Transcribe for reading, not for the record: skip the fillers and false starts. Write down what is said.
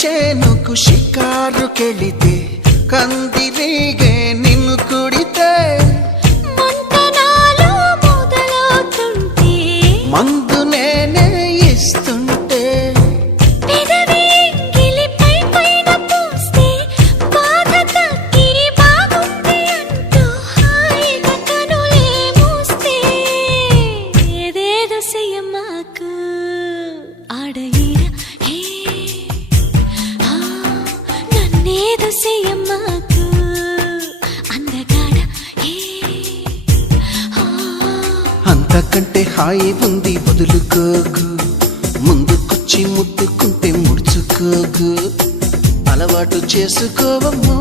చేనుకు షికారుకెళితే కందిరీగే నిన్ను కుడితే మందు నేనే ఇస్తుంటే అంతకంటే హాయి ఉంది వదులుకోకు ముందుకొచ్చి ముట్టుకుంటే ముడుచుకోకు అలవాటు చేసుకోవమ్మో